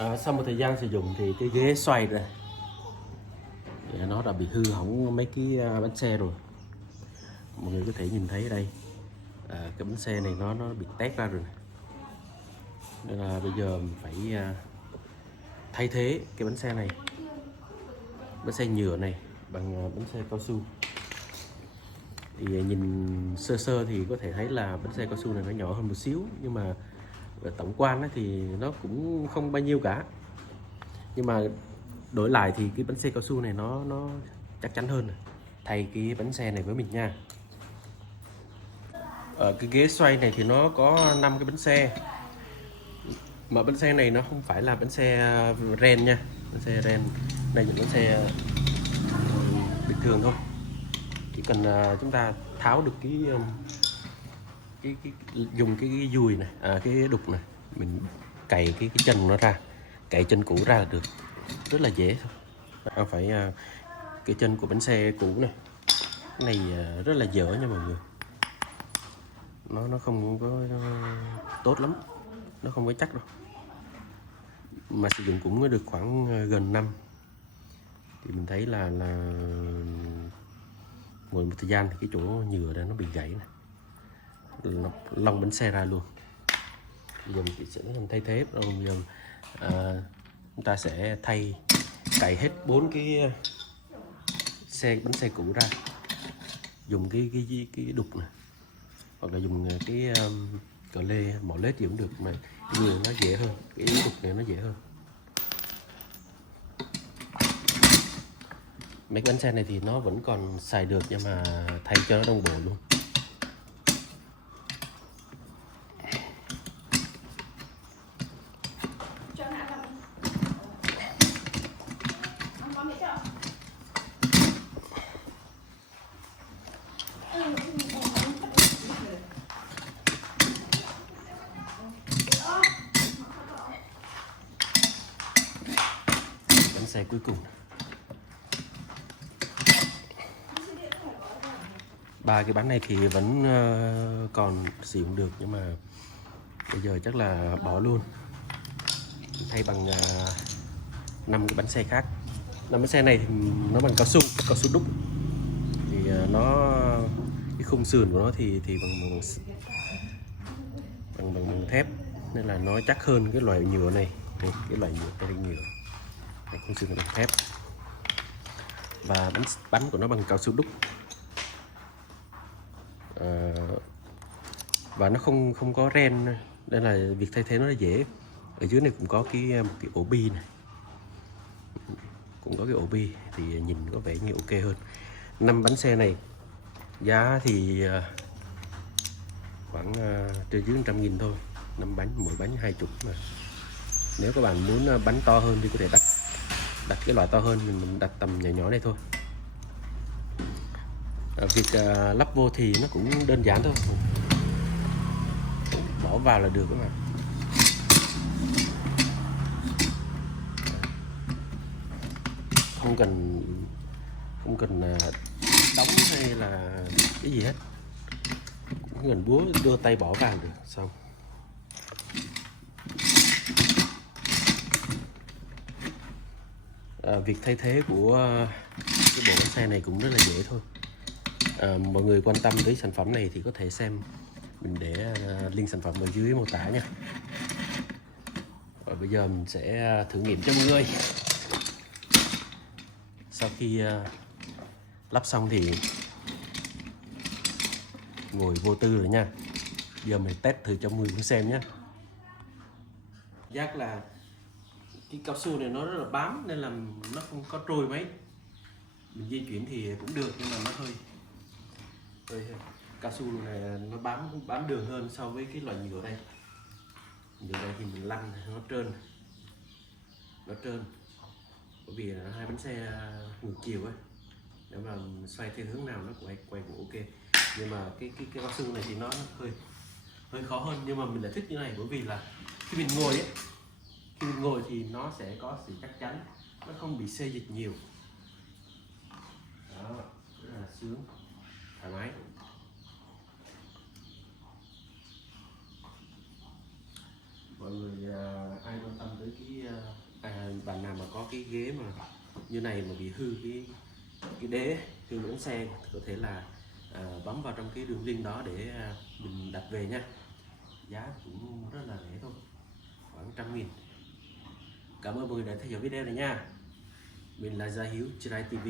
Sau một thời gian sử dụng thì cái ghế xoay rồi thì nó đã bị hư hỏng mấy cái bánh xe rồi. Mọi người có thể nhìn thấy đây, cái bánh xe này nó bị tét ra rồi, nên là bây giờ mình phải thay thế cái bánh xe này, bánh xe nhựa này bằng bánh xe cao su. Thì nhìn sơ sơ thì có thể thấy là bánh xe cao su này nó nhỏ hơn một xíu, nhưng mà về tổng quan thì nó cũng không bao nhiêu cả. Nhưng mà đổi lại thì cái bánh xe cao su này nó chắc chắn hơn. Thay cái bánh xe này với mình nha. Ở cái ghế xoay này thì nó có 5 cái bánh xe, mà bánh xe này nó không phải là bánh xe ren nha. Bánh xe ren đây, những bánh xe bình thường thôi. Chỉ cần chúng ta tháo được cái dùng cái dùi này, cái đục này, mình cày cái chân nó ra, cày chân cũ ra là được, rất là dễ thôi. Phải cái chân của bánh xe cũ này, cái này rất là dở nha mọi người, nó không có tốt lắm, nó không có chắc đâu, mà sử dụng cũng được khoảng gần năm thì mình thấy là ngồi một thời gian thì cái chỗ nhựa đó nó bị gãy này, nó lông bánh xe ra luôn. Bây giờ mình sẽ thay thế. Bây giờ chúng ta sẽ cày hết 4 cái bánh xe cũ ra, dùng cái đục này, hoặc là dùng cái cờ lê mỏ lết gì cũng được, mà cái người nó dễ hơn, cái đục này nó dễ hơn. Mấy cái bánh xe này thì nó vẫn còn xài được, nhưng mà thay cho nó đồng bộ luôn. Bánh xe cuối cùng, 3 cái bánh này thì vẫn còn sử dụng được, nhưng mà bây giờ chắc là bỏ luôn, thay bằng 5 cái bánh xe khác. 5 bánh xe này thì nó bằng cao su đúc, thì cái khung sườn của nó thì bằng thép, nên là nó chắc hơn cái loại nhựa này. Đây, cái loại nhựa đây, nhựa này, khung sườn bằng thép, và bánh của nó bằng cao su đúc. Và nó không có ren, nên là việc thay thế nó dễ. Ở dưới này cũng có cái ổ bi này, cũng có cái ổ bi thì nhìn có vẻ như ok hơn. 5 bánh xe này giá thì khoảng trên dưới 100.000 thôi. 5 bánh, mỗi bánh 20 mà. Nếu các bạn muốn bánh to hơn thì có thể đặt cái loại to hơn, mình đặt tầm nhỏ nhỏ này thôi. Việc lắp vô thì nó cũng đơn giản thôi, bỏ vào là được các bạn. Không cần đóng hay là cái gì hết, cũng gần búa đưa tay bỏ vào được xong. Việc thay thế của cái bộ bánh xe này cũng rất là dễ thôi. Mọi người quan tâm tới sản phẩm này thì có thể xem, mình để link sản phẩm ở dưới mô tả nha. Rồi bây giờ mình sẽ thử nghiệm cho mọi người. Sau khi lắp xong thì ngồi vô tư rồi nha. Giờ mình test thử cho mọi người xem nhé. Giác là cái cao su này nó rất là bám, nên là nó không có trôi mấy. Mình di chuyển thì cũng được, nhưng mà nó hơi cao su này nó bám đường hơn so với cái loại nhựa đây. Nhựa đây thì mình lăn nó trơn, bởi vì là hai bánh xe ngược chiều ấy, nếu mà xoay theo hướng nào nó quay cũng ok. Nhưng mà cái cao su này thì nó hơi khó hơn, nhưng mà mình lại thích như này, bởi vì là khi mình ngồi thì nó sẽ có sự chắc chắn, nó không bị xê dịch nhiều. Đó, rất là sướng, thoải mái. Mọi người ai quan tâm tới cái bạn nào mà có cái ghế mà như này mà bị hư cái đế, hư bánh xe, có thể là bấm vào trong cái đường link đó để mình đặt về nha. Giá cũng rất là rẻ thôi, khoảng 100.000. Cảm ơn mọi người đã theo dõi video này nha. Mình là Gia Hiếu, Trai TV.